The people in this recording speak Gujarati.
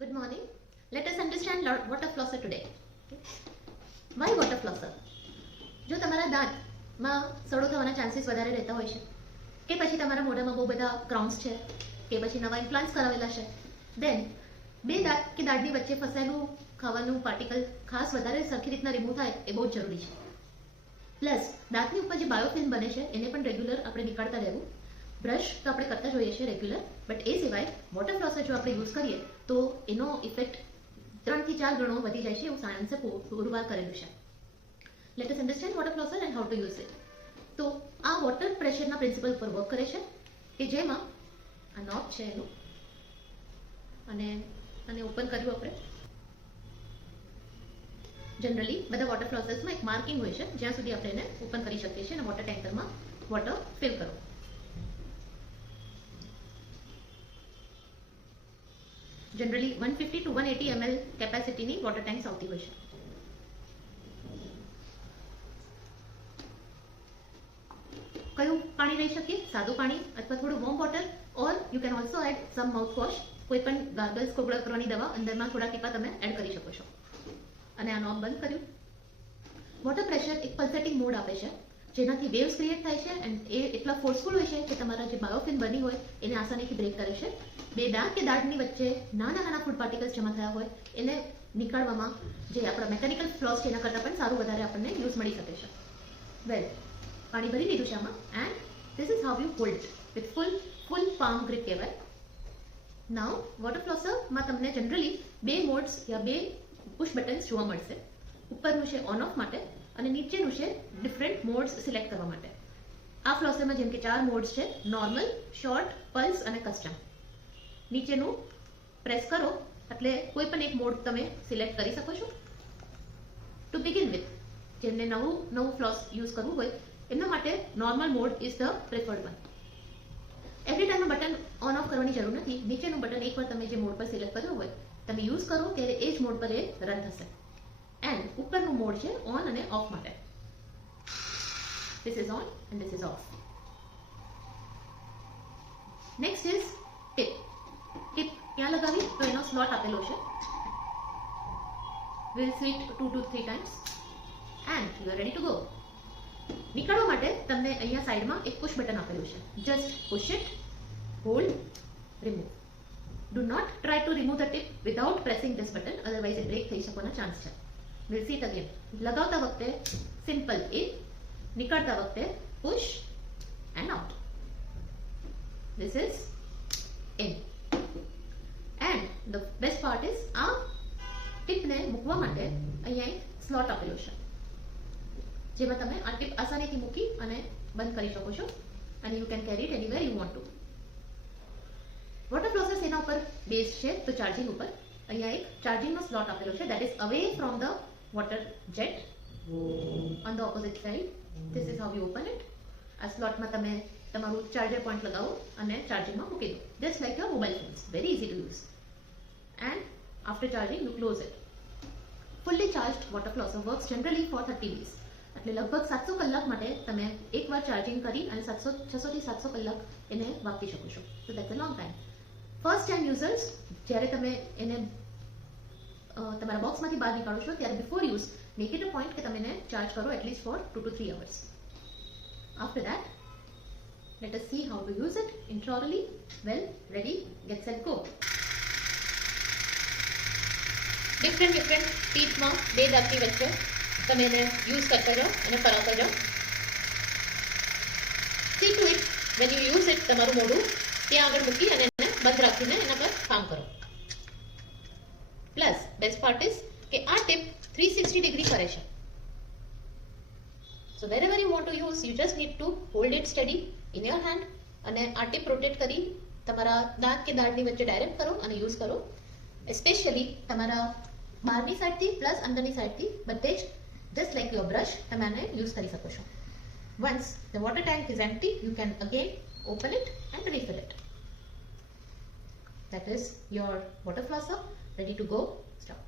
Good morning. Let us understand water flosser today. Why water flosser? જો તમારા દાંતમાં સડો થવાના ચાન્સીસ વધારે રહેતા હોય છે કે પછી તમારા મોઢામાં બહુ બધા ક્રાઉન્સ છે કે પછી નવા ઇમ્પ્લાન્ટ્સ કરાવેલા છે, દેન બે દાંત કે દાંતની વચ્ચે ફસાયેલું ખાવાનું પાર્ટિકલ ખાસ વધારે સરખી રીતના રિમૂવ થાય એ બહુ જ જરૂરી છે. પ્લસ દાંતની ઉપર જે બાયોફિલ્મ બને છે એને પણ રેગ્યુલર આપણે નીકાળતા રહેવું. બ્રશ તો આપણે કરતા જોઈએ છીએ રેગ્યુલર, બટ એ સિવાય વોટર ફ્લોસર જો આપણે યુઝ કરીએ તો એનો ઇફેક્ટ 3 થી 4 ગણો વધી જાય છે એવું સાયન્સે પુરવાર કરેલું છે. Let us understand water flosser and how to use it. તો આ વોટર પ્રેશરના પ્રિન્સિપલ પર વર્ક કરે છે કે જેમાં આ નોબ છે એનું અને ઓપન કર્યું આપણે. જનરલી બધા વોટર ફ્લોસર્સમાં એક માર્કિંગ હોય છે જ્યાં સુધી આપણે એને ઓપન કરી શકીએ છીએ અને વોટર ટેન્કરમાં વોટર ફિલ કરો. જનરલી 150 to 180 ml કેપેસિટીની વોટર ટેન્ક્સ આવતી હોય છે. કયું પાણી લઈ શકીએ? સાદું પાણી અથવા થોડું warm water, or you can also add some mouthwash. કોઈ પણ ગાર્ગલ્સ કોગળા કરવાની દવા અંદરમાં થોડા ટીપા તમે એડ કરી શકો છો. અને આ નોબ બંધ કર્યું. વોટર પ્રેશર એક પલ્સેટિંગ મોડ આપે છે જેનાથી વેવ્સ ક્રિએટ થાય છે એન્ડ એ એટલા ફોર્સફુલ હોય છે કે તમારા જે બાયોફિલ્મ બની હોય એને આસાનીથી બ્રેક કરે છે. બે દાંત કે દાંતની વચ્ચે નાના ફૂડ પાર્ટિકલ્સ જમા થયા હોય એને નીકાળવામાં જે આપણા મેકેનિકલ ફ્લોસ છે એના કરતાં પણ સારું વધારે આપણને યુઝ મળી શકે છે. વેલ, પાણી ભરી લીધું છે આમાં and this is how you hold with full palm grip કહેવાય. નાઉ વોટર ફ્લોસરમાં તમને જનરલી બે મોડ્સ યા બે પુશ બટન્સ જોવા મળશે. ઉપરનું છે ઓન ઓફ માટે અને નીચેનું છે ડિફરન્ટ મોડ્સ સિલેક્ટ કરવા માટે. આ ફ્લોસરમાં જેમ કે 4 મોડ્સ છે: નોર્મલ, શોર્ટ, પલ્સ અને કસ્ટમ. નીચેનું પ્રેસ કરો એટલે કોઈ પણ એક મોડ તમે સિલેક્ટ કરી શકો છો. ટુ બિગિન વિથ, જેમને નવું ફ્લોસ યુઝ કરવું હોય એમના માટે normal mode is the પ્રેફર્ડ one. Every time button on of કરવાની જરૂર નથી. નીચેનું બટન એકવાર તમે જે મોડ પર સિલેક્ટ કર્યો હોય તમે યુઝ કરો ત્યારે એ જ મોડ પર એ રન થશે. એન્ડ ઉપરનું મોડ છે ઓન અને ઓફ માટે. This is on and this is off. Next is tip. Tip ક્યાં લગાવી તો એનો સ્લોટ આપેલો છે. Will sweet 2 to 3 times and you are ready to go. નીકાળવા માટે તમને અહીંયા સાઈડમાં એક પુશ બટન આપેલું છે. Just push it, hold, remove. Do not try to remove the tip without pressing this button, otherwise A break થઈ શકવાના ચાન્સ છે. Will see it again. લગાવતા વખતે સિમ્પલ ઇન, નીકાળતા વખતે push and out. This is in. And the best part is આ ટીપને મૂકવા માટે અહીંયા એક સ્લોટ આપેલો છે જેમાં તમે આ ટીપ આસાનીથી મૂકી અને બંધ કરી શકો છો અને you can carry it anywhere you want to. Water flossers એના ઉપર બેઝ છે તો ચાર્જિંગ ઉપર અહીંયા એક ચાર્જિંગનો સ્લોટ આપેલો છે that is away from the water jet on the opposite side. This is how you open it. આ સ્લોટમાં તમે તમારું ચાર્જર પોઈન્ટ લગાવો અને ચાર્જિંગમાં મૂકી દો. Just like your mobile phones. Very easy to use. And after charging you close it. Fully charged water flosser works generally for 30 days. એટલે લગભગ 700 કલાક માટે તમે એકવાર ચાર્જિંગ કરી અને 600 થી 700 કલાક એને વાપરી શકો છો. So that's a long time. First time users જ્યારે તમે એને તમારા બોક્સમાંથી બહાર નીકાળો છો ત્યારે before use make it a point કે તમે એને ચાર્જ કરો at least for 2 to 3 hours. After that let us see how to use it intraorally. Well, ready, get set, go. Different ટીપમાં બે દાંતની વચ્ચે તમે એને યુઝ કરતા જાઓ અને ફરાવતા જાઓ. See to it when you use it તમારું મોઢું ત્યાં આગળ મૂકી અને એને બંધ રાખીને એના પર કામ કરો. પ્લસ બેસ્ટ પાર્ટ ઇઝ કે આ ટીપ 360 ડિગ્રી ફરે છે. સો wherever you want to use you just need to hold it steady in your hand અને આ ટીપ રોટેટ કરી તમારા દાંત કે દાંતની વચ્ચે ડાયરેક્ટ કરો અને યુઝ કરો. એસ્પેશિયલી તમારા બહારની સાઈડથી પ્લસ અંદરની સાઈડથી બધે જ just like your brush તમે આને યુઝ કરી શકો છો. Once the water tank is empty you can again open it and refill it. That is your water flosser ready to go. Stop.